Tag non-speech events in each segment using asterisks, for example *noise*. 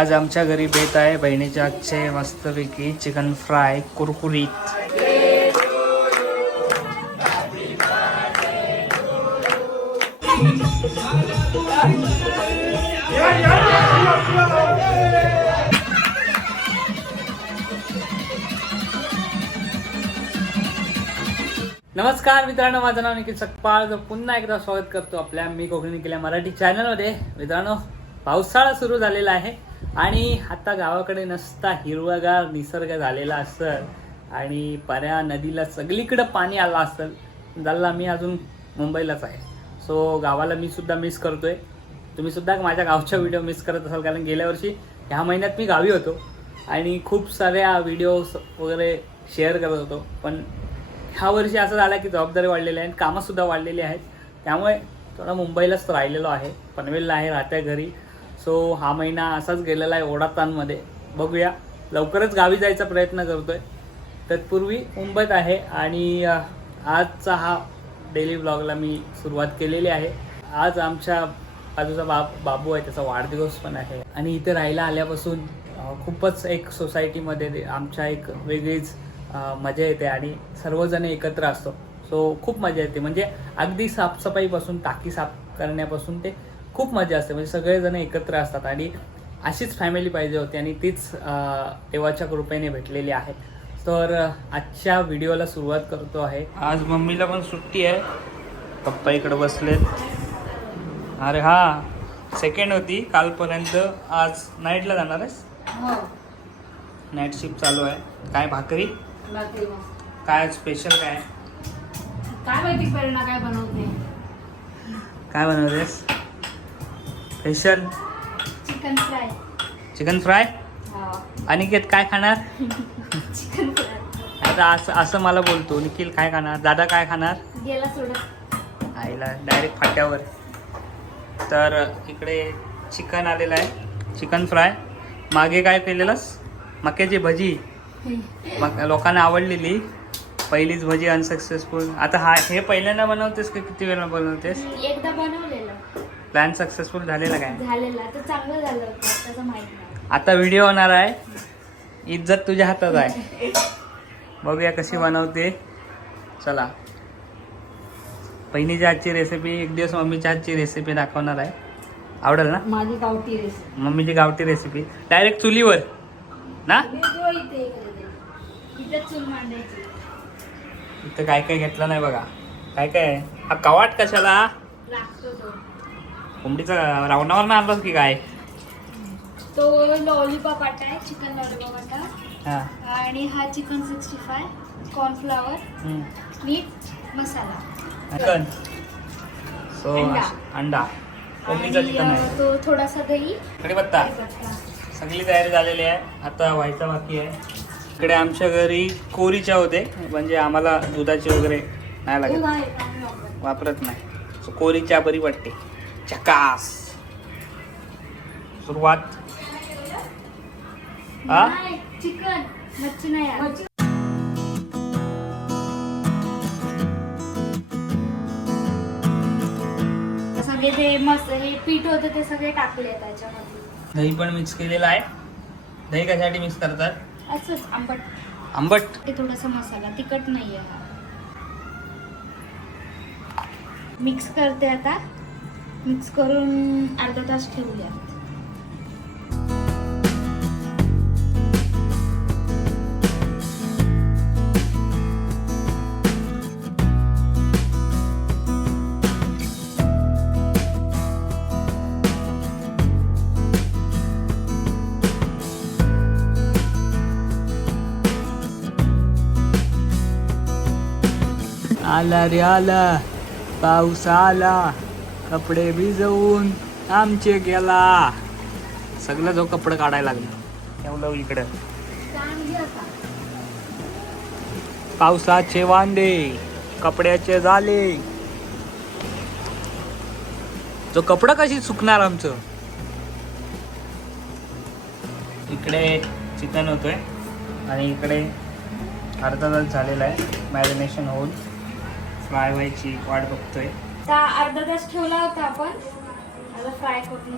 आज आमच्या घरी बेत आहे. बहिणीच्या आजचे मस्तपैकी चिकन फ्राय कुरकुरीत. नमस्कार मित्रांनो माझं नाव निखिल सकपाळ पुन्हा एकदा स्वागत करतो आपल्या मी कोकणी केल्या मराठी चॅनलमध्ये मित्रांनो पावसाळा सुरू झालेला आहे. आणि आता गावाकडे नसता हिरवागार निसर्ग झालेला असेल आणि पर्या नदीला सगळीकडं पाणी आलं असेल झाला मी अजून मुंबईलाच आहे. सो गावाला मी सुद्धा मिस करतोय. तुम्ही सुद्धा माझ्या गावच्या व्हिडिओ मिस करत असाल कारण गेल्या वर्षी ह्या महिन्यात मी गावी होतो आणि खूप साऱ्या व्हिडिओज वगैरे शेअर करत होतो. पण ह्या वर्षी असं झालं की जबाबदारी वाढलेली आहे आणि कामंसुद्धा वाढलेली आहेत. त्यामुळे थोडा मुंबईलाच राहिलेलो आहे. पनवेलला आहे राहत्या घरी. सो हा महिना असाच गेलेला आहे ओढाताणमध्ये बघूया. लवकरच गावी जायचा प्रयत्न करतोय. तत्पूर्वी मुंबईत आहे आणि आजचा हा डेली ब्लॉगला मी सुरुवात केलेली आहे. आज आमच्या बाजूचा बाब बाबू आहे त्याचा वाढदिवस पण आहे. आणि इथे राहायला आल्यापासून खूपच एक सोसायटीमध्ये आमच्या एक वेगळीच मजा येते आणि सर्वजण एकत्र असतो. सो खूप मजा येते. म्हणजे अगदी साफसफाईपासून टाकी साफ करण्यापासून ते खूप मजा असते. म्हणजे सगळेजण एकत्र असतात आणि अशीच फॅमिली पाहिजे होती आणि तीच देवाच्या कृपेने भेटलेली आहे. तर आजच्या व्हिडिओला सुरुवात करतो आहे. आज मम्मीला पण सुट्टी आहे. पप्पा इकडे बसलेत. अरे हा सेकंड होती कालपर्यंत. आज नाईटला जाणार आहेस? हो. नाईट शिफ्ट चालू आहे. काय भाकरी. काय स्पेशल काय? काय माहिती प्रेरणा काय बनवते? काय बनवतेस? Special chicken fry chicken fry हा. अनिकेत काय खाणार? *laughs* चिकन फ्राय आता असं असं मला बोलतो निखिल काय खाणार? दादा काय खाणार? गेला आईला डायरेक्ट फाट्यावर. तर इकडे चिकन आलेलं आहे. चिकन फ्राय मागे काय केलेलंस? मक्याची भजी. मग लोकांना आवडलेली. पहिलीच भजी अनसक्सेसफुल आता हा हे पहिल्यांदा बनवतेस की किती वेळा बनवतेस? एकदा बनवलेलं. प्लॅन सक्सेसफुल झालेला काय? झालेलं तर चांगलं झालं होतं त्याचं माहीत नाही. आता व्हिडिओ होणार आहे. इज्जत तुझ्या हातात आहे. *laughs* बघूया कशी बनवते. चला. बहिणीच्या हातची रेसिपी एक दिवस मम्मीच्या हातची रेसिपी दाखवणार आहे. आवडेल ना? माझी गावठी रेसिपी मम्मीची गावठी रेसिपी डायरेक्ट चुलीवर. ना? इथे चूल मांडायची. इथं काय काय घेतलं नाही बघा. काय काय? हा कवाट कशाला? कोंबडीचा रावणावर ना आणलास की काय? तो लॉलीपॉप आटा आहे चिकन लॉलीपॉप आटा हा. आणि हा चिकन सिक्स्टी फाय कॉर्नफ्लावर. मीठ मसाला. चिकन. सो अंडा. अंडा. कोंबडीचा चिकन आहे. तो थोडासा दही. कढीपत्ता. सगळी तयारी झालेली आहे. आता व्हायचा बाकी आहे. इकडे आमच्या घरी कोरीच्या होते म्हणजे आम्हाला दुधाची वगैरे नाही लागत. आम्ही वापरतो. नाही. सो कोरीच्या बरी वाटते. चकास. सुरुवात. हा? नाही, चिकन. मच्छी नाही आहे. सगळे ते मस्त हे पीठ होतं ते सगळे टाकले त्याच्यामध्ये. दही पण मिक्स केलेलं आहे. दही कशासाठी मिक्स करतात? असंच आंबट. आंबट. ते थोडासा मसाला तिखट नाही आहे मिक्स करते आता. मिक्स करून अर्धा तास ठेवूया. आला रे आला. पाऊस आला. कपडे भिजवून आमचे गेला. सगळं जो कपडे काढायला लागलं. ठेवलं इकडं. पावसाचे वांदे कपड्याचे झाले. जो कपडा कशी सुकणार आमचं? इकडे चिकन होतोय. आणि इकडे अर्धा तास झालेला आहे. मॅरिनेशन होऊन. फ्राय व्हायची वाट बघतोय. अर्धा तास ठेवला होता आपण. आता फ्राय करून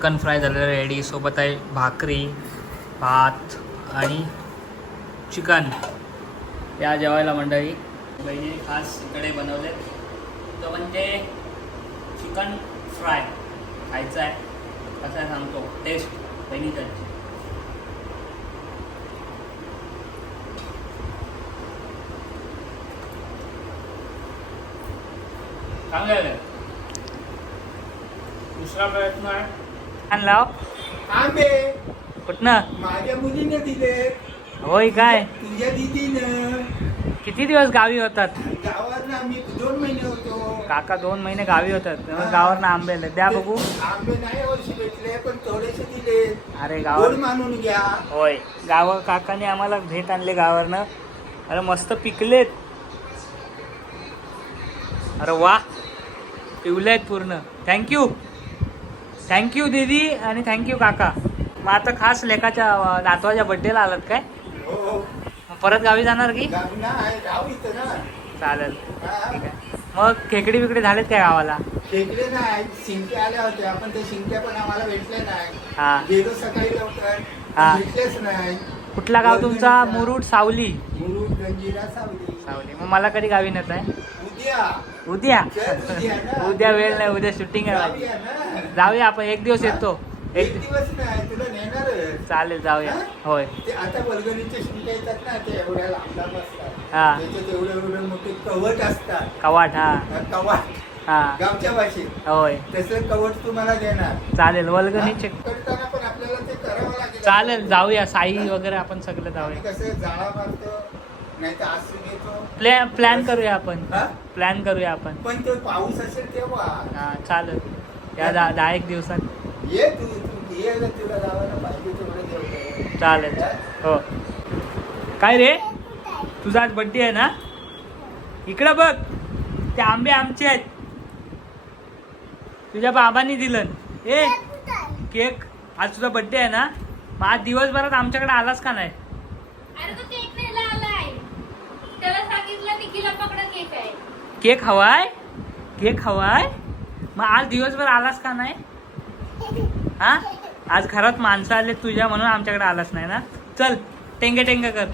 चिकन फ्राय झालेलं रेडी सोबत आहे भाकरी भात आणि चिकन. या जेवायला मंडळी. बहिणी खास इकडे बनवले तो म्हणजे चिकन फ्राय खायचं आहे. कसं आहे सांगतो टेस्ट बहिणीची चांगलं दुसरा प्रयत्न आहे. लाव आंबे. कुठनं? माझ्या मुलीने दिले. होय काय? तुझ्या दिदीनं. किती दिवस गावी होतात? गावात आम्ही दोन महिने होतो. काका दोन महिने गावी होतात. तेव्हा गावावर आंबे आले द्या बघू. आंबे नाही वर्षी भेटले पण थोडेसे दिले. अरे गोड गावावर मानून घ्या. होय. गाव काकाने आम्हाला भेट आणले गावावरनं. अरे मस्त पिकलेत. अरे वा. पिवलेत पूर्ण. थँक्यू थँक्यू दीदी आणि थँक्यू काका. मग आता खास लेकाच्या अं, नातवाच्या बड्डेला आलात काय? हो मग परत गावी जाणार की? चालेल. हा. ठीक आहे. मग खेकडी बिकडी झालेत काय गावाला? शेकडे नाही शिंक्या आल्या होत्या. पण ते शिंक्या पण आम्हाला भेटले नाही. हा. गेलो सकाळी लवकर. हा. भेटलेच नाही. कुठला गाव तुमचा? मुरुड सावली. मुरुड गंजीरा सावली. सावली. मग मला कधी गावी नेत आहे उद्या. उद्या? वेळ नाही उद्या शूटिंग आहे. जाऊया आपण एक दिवस येतो. एक दिवस. चालेल जाऊया. होय. ते आता बलगणीचे शिंके येतात ना ते एवढ्या लांब लांब असतात. हा. त्याच्यात एवढे एवढे मोठे कवट असतात. कवाट हा. हा, कवाट. हा. गावच्या भाषेत. होय. तसं कवट तुम्हाला देणार. चालेल वल्गणी चेक करताना पण आपल्याला ते करावं लागेल. चालेल जाऊया. साई वगैरे आपण सगळं जाऊया. कसं जाळा मारतो नाही तर आसू घेतो प्लॅन प्लॅन करूया आपण. हा? प्लॅन करूया आपण. पण तो पाऊस असेल तेव्हा. हा चालेल. या दहा दहा एक दिवसात. ये तू तू ये ना तुला जावायला पाहिजे तेवढं देऊ चालेल. हो? काय रे? तुझा आज बड्डे आहे ना? इकडं बघ. ते आंबे आमचे आहेत. तुझ्या बाबांनी दिलं. ए केक. आज तुझा बड्डे आहे ना? मग आज दिवसभरात आमच्याकडे आलास का नाही? अरे तो त्याला सांगितलं निकीला पकडा केक आहे. केक हवाय? केक हवाय? मग आज दिवसभर आलास का नाही? हा? आज घरात माणसं आले तुझ्या म्हणून आमच्याकडे आलास नाही ना? चल टेंगे टेंगे कर.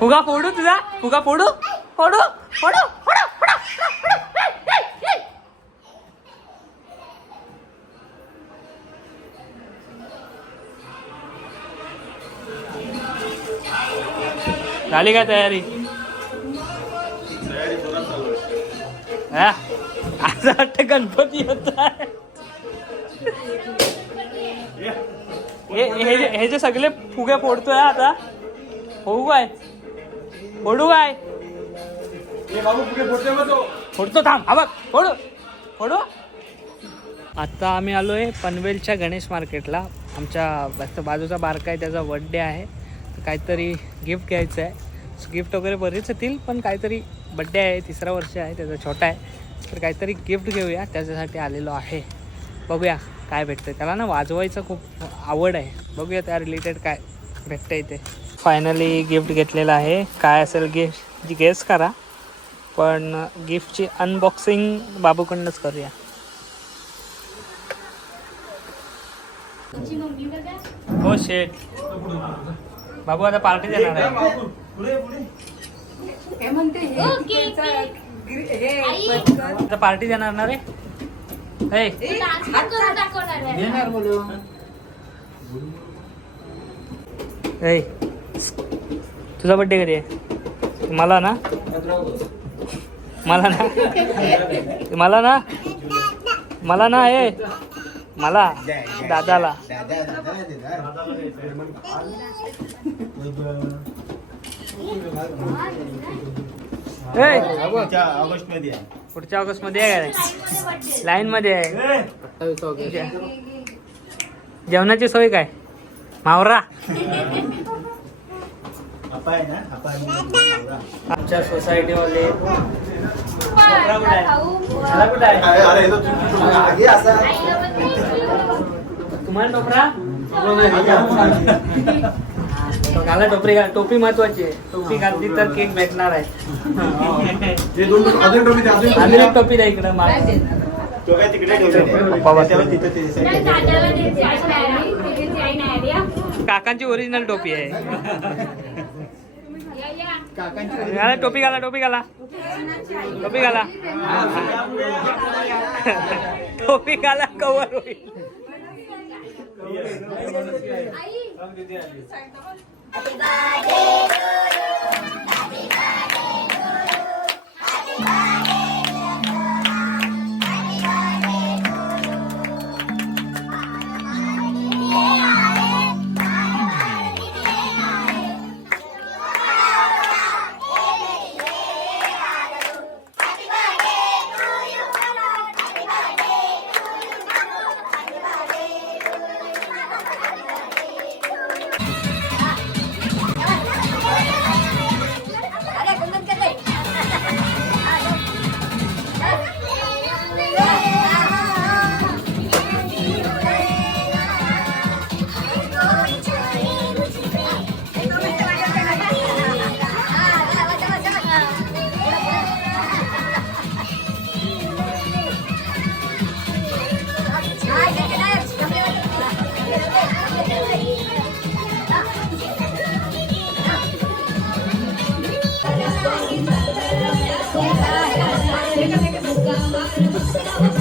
फुगा फोडू तुझा? फुगा फोडू? फोडू? फोडू? झाली का तयारी? हा? असं वाटतं गणपती होत हे जे- सगळे फुगे फोडतोय आता होऊ काय? फोडू काय? फोडतो थांब. हा बघ फोडू फोडू. आता आम्ही आलोय पनवेलच्या गणेश मार्केटला. आमच्या बाजूचा बारका आहे त्याचा बड्डे आहे. काहीतरी गिफ्ट घ्यायचं आहे. गिफ्ट वगैरे बरेच येतील पण काहीतरी बड्डे आहे तिसरा वर्ष आहे त्याचा छोटा आहे. तर काहीतरी गिफ्ट घेऊया त्याच्यासाठी आलेलो आहे. बघूया काय भेटतं त्याला ना वाजवायचं खूप आवड आहे. बघूया त्या रिलेटेड काय भेटतं इथे फायनली गिफ्ट घेतलेलं आहे. काय असेल गिफ्ट जी गेस करा. पण गिफ्टची अनबॉक्सिंग बाबूकडनंच करूया. हो शेट बाबू आता पार्टी देणार आहे. केक. आई, आता पार्टी देणार ना रे? हे. करून दाखवणार आहे. बोलू. हे. तुझा बड्डे कधी आहे? मला ना? मला ना? मला ना? मला ना हे. मला? दादाला. ऑगस्टमध्ये पुढच्या ऑगस्टमध्ये आहे लाईन मध्ये आहे. जेवणाची सोय काय? मावरा. आमच्या सोसायटीवाले. तुम्हाला टोपरा? घाला टोपी महत्वाची आहे. टोपी घातली तर केक भेटणार आहे. टोपी द्या इकडं काय तिकडे नाही, नाही नाही. काकांची ओरिजिनल टोपी आहे. *laughs* घाला टोपी घाला टोपी घाला. टोपी घाला. टोपी घाला कवर होईल. Eu não. sei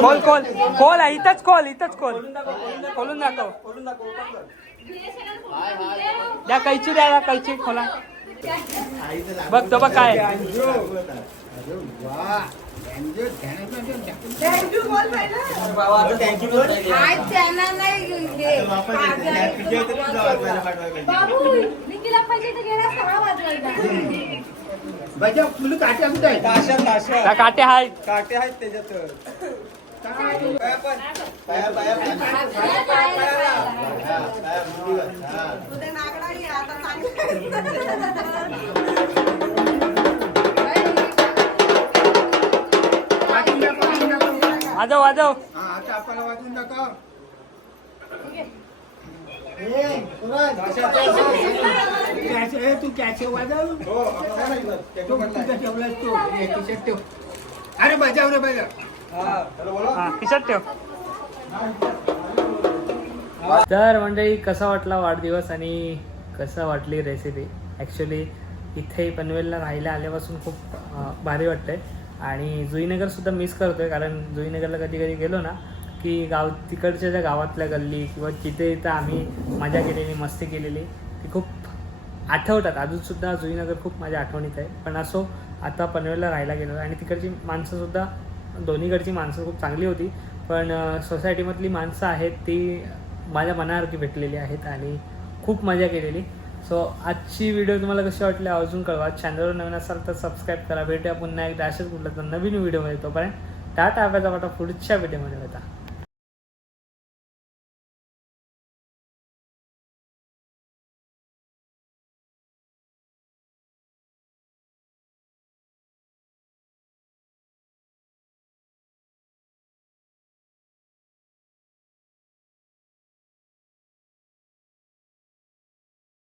खोल खोल खोल आहे इथंच खोल इथंच खोल. खोलून दाखव द्या कैची द्या कैची खोला. बघ तो बघ काय काटे आहेत. काटे आहेत त्याच्यात. हा. हा. वाजव वाजव हा आता आपल्याला वाजून दाखव तू वाजव हो, करत. तो कुठं पडलाय. ठेवलास तू हे खिशात ठेव अरे बजाव रे बजाव हा, खिशात ठेव. तर मंडळी कसा वाटला वाढदिवस आणि कसं वाटली रेसिपी ॲक्च्युली इथे पनवेलला राहायला आल्यापासून खूप भारी वाटतंय. आणि जुईनगरसुद्धा मिस करतोय कारण जुईनगरला कधी कधी गेलो ना की गाव तिकडच्या ज्या गावातल्या गल्ली किंवा जिथे इथं आम्ही मजा केलेली मस्ती केलेली ती खूप आठवतात. अजूनसुद्धा जुईनगर खूप माझ्या आठवणीत आहे. पण असो आता पनवेलला राहायला गेलो आणि तिकडची माणसंसुद्धा दोन्हीकडची माणसं खूप चांगली होती. पण सोसायटीमधली माणसं आहेत ती माझ्या मनासारखी भेटलेली आहेत आणि खूप मजा केलेली. सो आजची व्हिडिओ तुम्हाला कशी वाटली अजून कळवा. चॅनलवर नवीन असाल तर सबस्क्राईब करा. भेटूया पुन्हा एकदा अशाच कुठलं तर नवीन व्हिडिओमध्ये तोपर्यंत टाटा आव्याचा वाटा पुढच्या व्हिडिओमध्ये होता